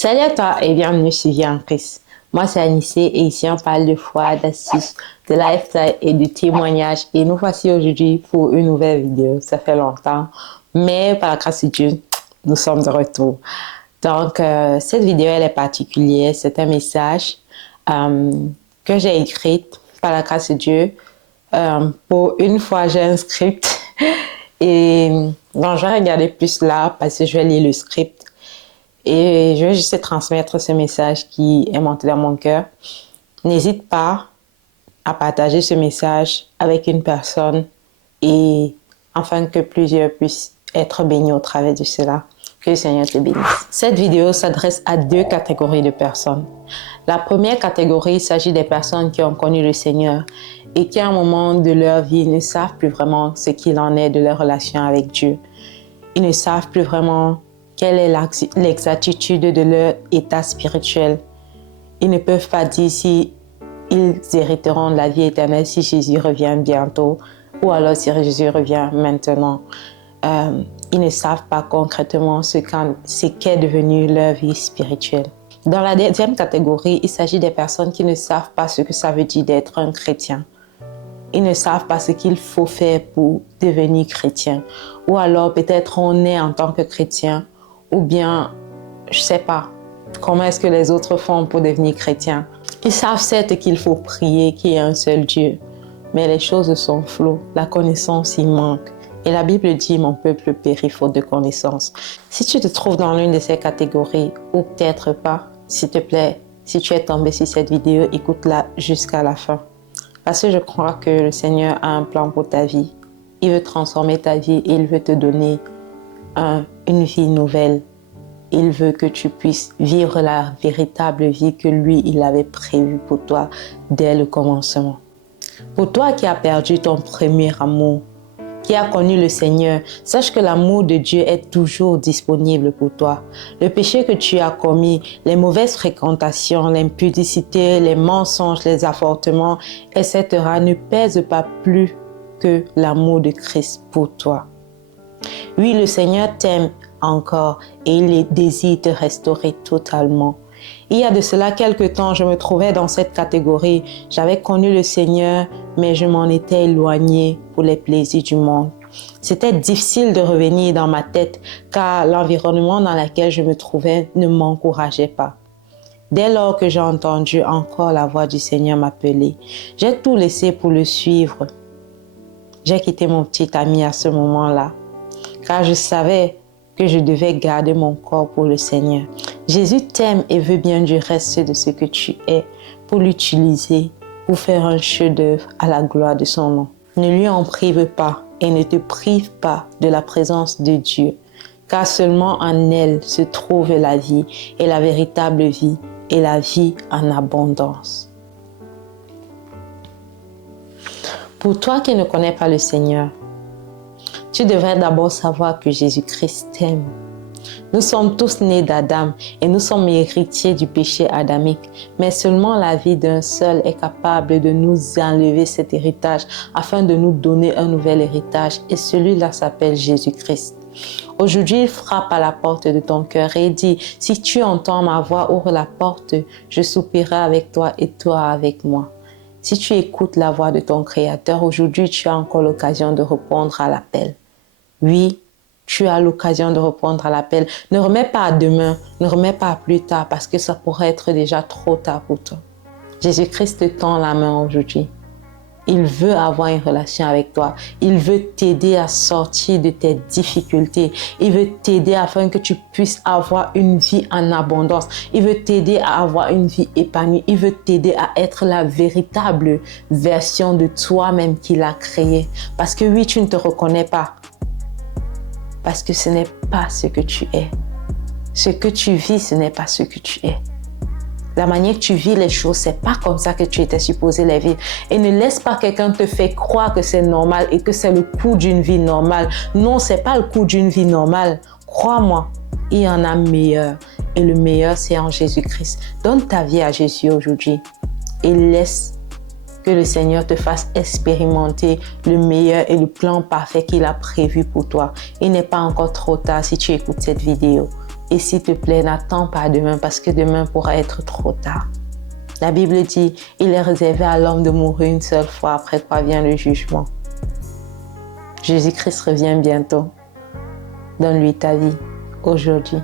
Salut à toi et bienvenue sur Vie en Christ. Moi c'est Anissé et ici on parle de foi, d'astuces, de lifestyle et de témoignages. Et nous voici aujourd'hui pour une nouvelle vidéo. Ça fait longtemps, mais par la grâce de Dieu, nous sommes de retour. Donc cette vidéo elle est particulière. C'est un message que j'ai écrit par la grâce de Dieu. Pour une fois j'ai un script et donc je vais regarder plus là parce que je vais lire le script. Et je vais juste te transmettre ce message qui est monté dans mon cœur. N'hésite pas à partager ce message avec une personne et afin que plusieurs puissent être bénis au travers de cela. Que le Seigneur te bénisse. Cette vidéo s'adresse à deux catégories de personnes. La première catégorie, il s'agit des personnes qui ont connu le Seigneur et qui à un moment de leur vie ne savent plus vraiment ce qu'il en est de leur relation avec Dieu. Ils ne savent plus vraiment quelle est l'exactitude de leur état spirituel. Ils ne peuvent pas dire si ils hériteront de la vie éternelle si Jésus revient bientôt ou alors si Jésus revient maintenant. Ils ne savent pas concrètement ce qu'est devenu leur vie spirituelle. Dans la deuxième catégorie, il s'agit des personnes qui ne savent pas ce que ça veut dire d'être un chrétien. Ils ne savent pas ce qu'il faut faire pour devenir chrétien. Ou alors peut-être on est en tant que chrétien, ou bien, je ne sais pas, comment est-ce que les autres font pour devenir chrétiens. Ils savent certes qu'il faut prier, qu'il y a un seul Dieu, mais les choses sont floues, la connaissance y manque. Et la Bible dit, mon peuple périt faute de connaissance. Si tu te trouves dans l'une de ces catégories, ou peut-être pas, s'il te plaît, si tu es tombé sur cette vidéo, écoute-la jusqu'à la fin. Parce que je crois que le Seigneur a un plan pour ta vie. Il veut transformer ta vie et il veut te donner une vie nouvelle. Il veut que tu puisses vivre la véritable vie que lui, il avait prévue pour toi dès le commencement. Pour toi qui as perdu ton premier amour, qui a connu le Seigneur, sache que l'amour de Dieu est toujours disponible pour toi. Le péché que tu as commis, les mauvaises fréquentations, l'impudicité, les mensonges, les avortements, etc. ne pèsent pas plus que l'amour de Christ pour toi. Oui, le Seigneur t'aime encore et il désire te restaurer totalement. Il y a de cela quelques temps, je me trouvais dans cette catégorie. J'avais connu le Seigneur, mais je m'en étais éloignée pour les plaisirs du monde. C'était difficile de revenir dans ma tête car l'environnement dans lequel je me trouvais ne m'encourageait pas. Dès lors que j'ai entendu encore la voix du Seigneur m'appeler, j'ai tout laissé pour le suivre. J'ai quitté mon petit ami à ce moment-là, car je savais que je devais garder mon corps pour le Seigneur. Jésus t'aime et veut bien du reste de ce que tu es pour l'utiliser, pour faire un chef-d'œuvre à la gloire de son nom. Ne lui en prive pas et ne te prive pas de la présence de Dieu, car seulement en elle se trouve la vie et la véritable vie et la vie en abondance. Pour toi qui ne connais pas le Seigneur, tu devrais d'abord savoir que Jésus-Christ t'aime. Nous sommes tous nés d'Adam et nous sommes héritiers du péché adamique, mais seulement la vie d'un seul est capable de nous enlever cet héritage afin de nous donner un nouvel héritage et celui-là s'appelle Jésus-Christ. Aujourd'hui, il frappe à la porte de ton cœur et dit, si tu entends ma voix, ouvre la porte, je soupirerai avec toi et toi avec moi. Si tu écoutes la voix de ton Créateur, aujourd'hui, tu as encore l'occasion de répondre à l'appel. Oui, tu as l'occasion de répondre à l'appel. Ne remets pas à demain, ne remets pas à plus tard parce que ça pourrait être déjà trop tard pour toi. Jésus-Christ te tend la main aujourd'hui. Il veut avoir une relation avec toi. Il veut t'aider à sortir de tes difficultés. Il veut t'aider afin que tu puisses avoir une vie en abondance. Il veut t'aider à avoir une vie épanouie. Il veut t'aider à être la véritable version de toi-même qu'il a créée. Parce que oui, tu ne te reconnais pas. Parce que ce n'est pas ce que tu es. Ce que tu vis, ce n'est pas ce que tu es. La manière que tu vis les choses, c'est pas comme ça que tu étais supposé les vivre. Et ne laisse pas quelqu'un te faire croire que c'est normal et que c'est le coût d'une vie normale. Non, c'est pas le coût d'une vie normale. Crois-moi, il y en a meilleur. Et le meilleur, c'est en Jésus-Christ. Donne ta vie à Jésus aujourd'hui et laisse que le Seigneur te fasse expérimenter le meilleur et le plan parfait qu'il a prévu pour toi. Il n'est pas encore trop tard si tu écoutes cette vidéo. Et s'il te plaît, n'attends pas demain parce que demain pourra être trop tard. La Bible dit, il est réservé à l'homme de mourir une seule fois, après quoi vient le jugement. Jésus-Christ revient bientôt. Donne-lui ta vie aujourd'hui.